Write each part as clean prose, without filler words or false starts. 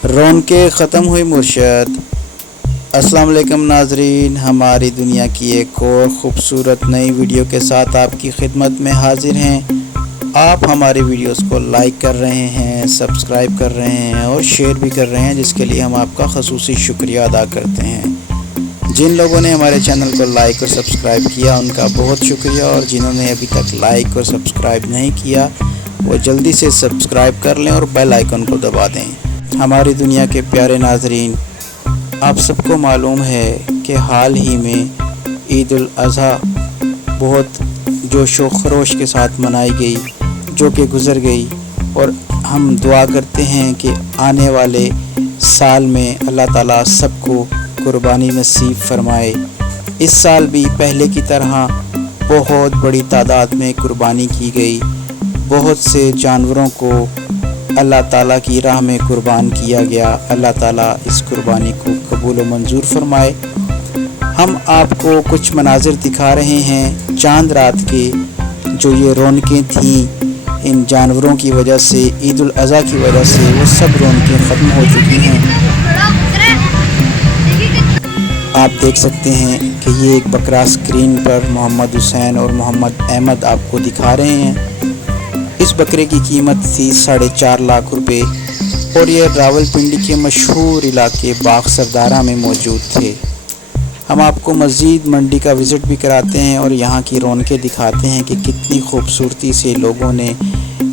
रौनकें ख़त्म हुई मुर्शद। अस्सलाम वालेकुम नाजरीन, हमारी दुनिया की एक और ख़ूबसूरत नई वीडियो के साथ आपकी खिदमत में हाजिर हैं। आप हमारी वीडियोस को लाइक कर रहे हैं, सब्सक्राइब कर रहे हैं और शेयर भी कर रहे हैं, जिसके लिए हम आपका ख़ुसूसी शुक्रिया अदा करते हैं। जिन लोगों ने हमारे चैनल को लाइक और सब्सक्राइब किया उनका बहुत शुक्रिया, और जिन्होंने अभी तक लाइक और सब्सक्राइब नहीं किया वो जल्दी से सब्सक्राइब कर लें और बेल आइकन को दबा दें। हमारी दुनिया के प्यारे नाजरीन, आप सबको मालूम है कि हाल ही में ईद उल अज़हा बहुत जोश व खरोश के साथ मनाई गई, जो कि गुज़र गई, और हम दुआ करते हैं कि आने वाले साल में अल्लाह ताला सबको कुर्बानी नसीब फरमाए। इस साल भी पहले की तरह बहुत बड़ी तादाद में कुर्बानी की गई। बहुत से जानवरों को अल्लाह ताला की राह में कुर्बान किया गया। अल्लाह ताला इस कुर्बानी को कबूल व मंजूर फरमाए। हम आपको कुछ मनाजिर दिखा रहे हैं चांद रात के, जो ये रौनकें थीं इन जानवरों की वजह से, ईद उल अज़हा की वजह से, वो सब रौनकें ख़त्म हो चुकी हैं। आप देख सकते हैं कि ये एक बकरा स्क्रीन पर मोहम्मद हुसैन और मोहम्मद अहमद आपको दिखा रहे हैं। इस बकरे की कीमत थी 4.5 लाख रुपए, और ये रावलपिंडी के मशहूर इलाके बाग सरदारा में मौजूद थे। हम आपको मज़ीद मंडी का विज़िट भी कराते हैं और यहाँ की रौनकें दिखाते हैं कि कितनी खूबसूरती से लोगों ने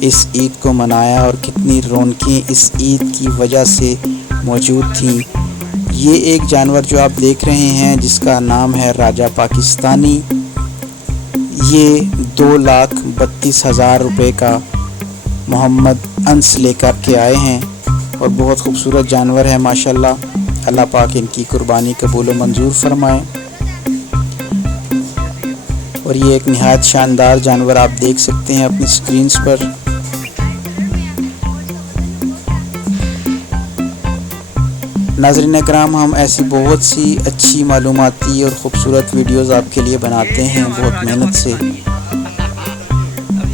इस ईद को मनाया और कितनी रौनकें इस ईद की वजह से मौजूद थीं। ये एक जानवर जो आप देख रहे हैं जिसका नाम है राजा पाकिस्तानी, ये 2,32,000 रुपये का मोहम्मद अंस लेकर के आए हैं, और बहुत खूबसूरत जानवर है माशाल्लाह। अल्लाह पाक इनकी कुर्बानी कबूल व मंजूर फरमाए। और ये एक निहायत शानदार जानवर आप देख सकते हैं अपनी स्क्रीन्स पर। नाज़रीन इकराम, हम ऐसी बहुत सी अच्छी मालूमाती और ख़ूबसूरत वीडियोज़ आपके लिए बनाते हैं बहुत मेहनत से।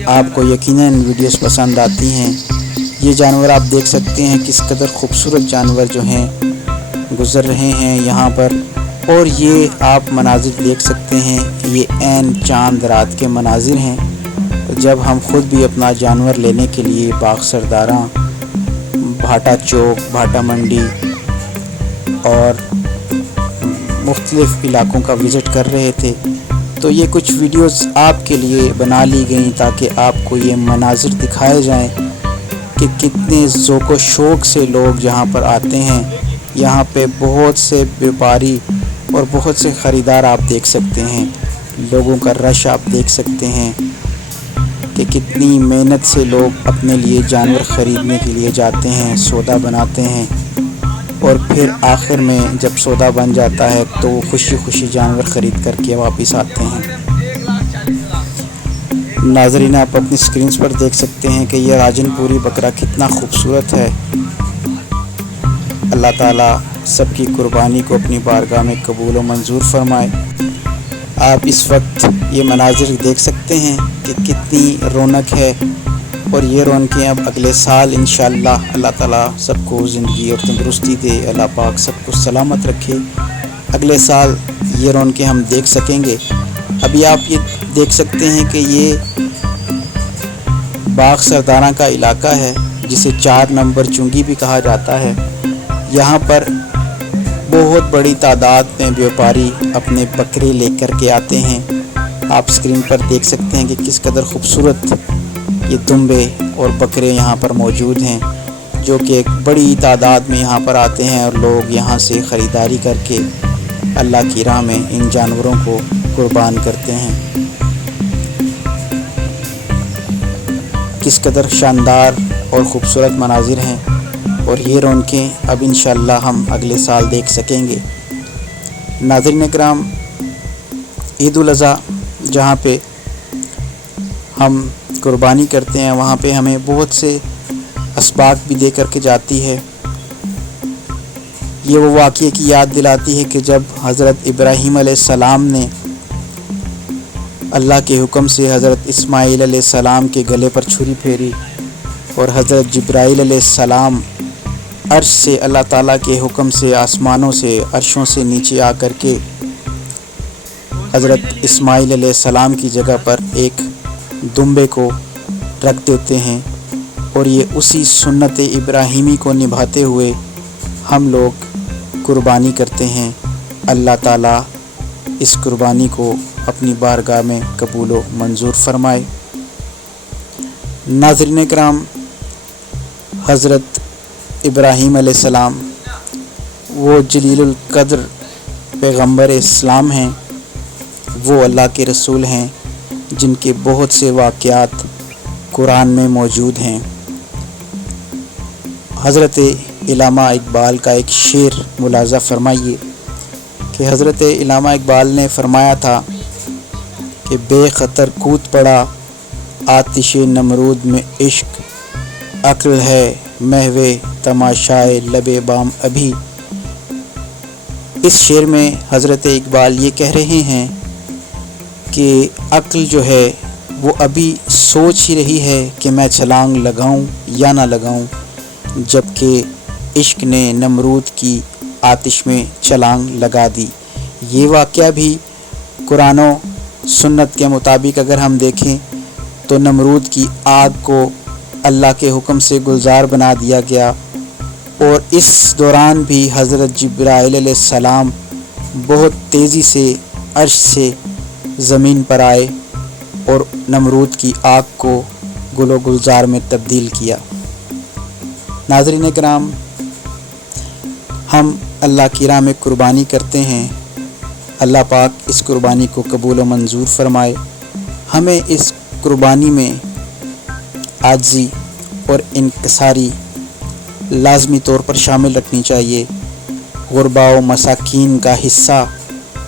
आपको यकीनन वीडियोज़ पसंद आती हैं। ये जानवर आप देख सकते हैं किस कदर खूबसूरत जानवर जो हैं गुज़र रहे हैं यहाँ पर। और ये आप मनाजिर देख सकते हैं, ये ऐन चांद रात के मनाजिर हैं। जब हम ख़ुद भी अपना जानवर लेने के लिए बाग सरदारा, भाटा चौक, भाटा मंडी और मुख्तलिफ़ इलाकों का विज़िट कर रहे थे, तो ये कुछ वीडियोस आपके लिए बना ली गई ताकि आपको ये मनाजिर दिखाए जाएं कि कितने ज़ौक़ व शौक़ से लोग यहाँ पर आते हैं। यहाँ पे बहुत से व्यापारी और बहुत से ख़रीदार आप देख सकते हैं। लोगों का रश आप देख सकते हैं कि कितनी मेहनत से लोग अपने लिए जानवर ख़रीदने के लिए जाते हैं, सौदा बनाते हैं, और फिर आखिर में जब सौदा बन जाता है तो वो खुशी खुशी जानवर ख़रीद करके वापस आते हैं। नाज़रीन, आप अपनी स्क्रीन्स पर देख सकते हैं कि यह राजनपुरी बकरा कितना खूबसूरत है। अल्लाह ताला सबकी कुर्बानी को अपनी बारगाह में कबूल व मंजूर फरमाए। आप इस वक्त ये मनाजिर देख सकते हैं कि कितनी रौनक है, और ये रौनकें अब अगले साल इंशाअल्लाह अल्लाह ताला सबको ज़िंदगी और तंदुरुस्ती दे, अल्लाह पाक सबको सलामत रखे, अगले साल ये रौनकें हम देख सकेंगे। अभी आप ये देख सकते हैं कि ये बाग सरदारा का इलाका है, जिसे 4 नंबर चुंगी भी कहा जाता है। यहाँ पर बहुत बड़ी तादाद में व्यापारी अपने बकरे लेकर के आते हैं। आप स्क्रीन पर देख सकते हैं कि किस कदर खूबसूरत ये दुम्बे और बकरे यहाँ पर मौजूद हैं, जो कि एक बड़ी तादाद में यहाँ पर आते हैं, और लोग यहाँ से ख़रीदारी करके अल्लाह की राह में इन जानवरों को कुर्बान करते हैं। किस कदर शानदार और ख़ूबसूरत मनाजिर हैं, और ये रौनकें अब इंशाअल्लाह हम अगले साल देख सकेंगे। नाज़रीन इकराम, ईद उल अज़हा जहाँ पे हम कुर्बानी करते हैं, वहाँ पे हमें बहुत से असबाक भी दे करके जाती है। ये वो वाक़ये की याद दिलाती है कि जब हज़रत इब्राहीम अलैहिस्सलाम ने अल्लाह के हुक्म से हज़रत इस्माईल अलैहिस्सलाम के गले पर छुरी फेरी, और हज़रत जिब्राईल अलैहिस्सलाम عرش سے اللہ تعالیٰ کے حکم سے آسمانوں سے عرشوں سے نیچے آ کر کے حضرت اسماعیل علیہ السلام کی جگہ پر ایک دمبے کو رکھ دیتے ہیں، اور یہ اسی سنت ابراہیمی کو نبھاتے ہوئے ہم لوگ قربانی کرتے ہیں۔ اللہ تعالیٰ اس قربانی کو اپنی بارگاہ میں قبول و منظور فرمائے۔ ناظرین کرام، حضرت ابراہیم علیہ السلام وہ جلیل القدر پیغمبر اسلام ہیں، وہ اللہ کے رسول ہیں جن کے بہت سے واقعات قرآن میں موجود ہیں۔ حضرت علامہ اقبال کا ایک شعر ملاحظہ فرمائیے کہ حضرت علامہ اقبال نے فرمایا تھا کہ بے خطر کود پڑا آتش نمرود میں عشق، عقل ہے محو تماشائے لب بام ابھی۔ اس شعر میں حضرت اقبال یہ کہہ رہے ہیں کہ عقل جو ہے وہ ابھی سوچ ہی رہی ہے کہ میں چھلانگ لگاؤں یا نہ لگاؤں، جبکہ عشق نے نمرود کی آتش میں چھلانگ لگا دی۔ یہ واقعہ بھی قرآن و سنت کے مطابق اگر ہم دیکھیں تو نمرود کی آگ کو اللہ کے حکم سے گلزار بنا دیا گیا، اور اس دوران بھی حضرت جبرائیل علیہ السلام بہت تیزی سے عرش سے زمین پر آئے اور نمرود کی آگ کو گل و گلزار میں تبدیل کیا۔ ناظرین کرام، ہم اللہ کی راہ میں قربانی کرتے ہیں، اللہ پاک اس قربانی کو قبول و منظور فرمائے۔ ہمیں اس قربانی میں عاجزی اور انکساری لازمی طور پر شامل رکھنی چاہیے، غربا و مساکین کا حصہ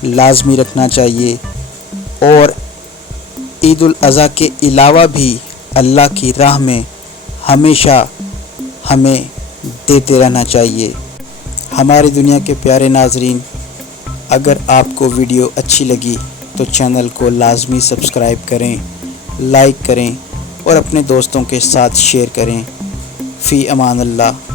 لازمی رکھنا چاہیے، اور عید الاضحیٰ کے علاوہ بھی اللہ کی راہ میں ہمیشہ ہمیں دیتے رہنا چاہیے۔ ہماری دنیا کے پیارے ناظرین، اگر آپ کو ویڈیو اچھی لگی تو چینل کو لازمی سبسکرائب کریں، لائک کریں اور اپنے دوستوں کے ساتھ شیئر کریں۔ فی امان اللہ۔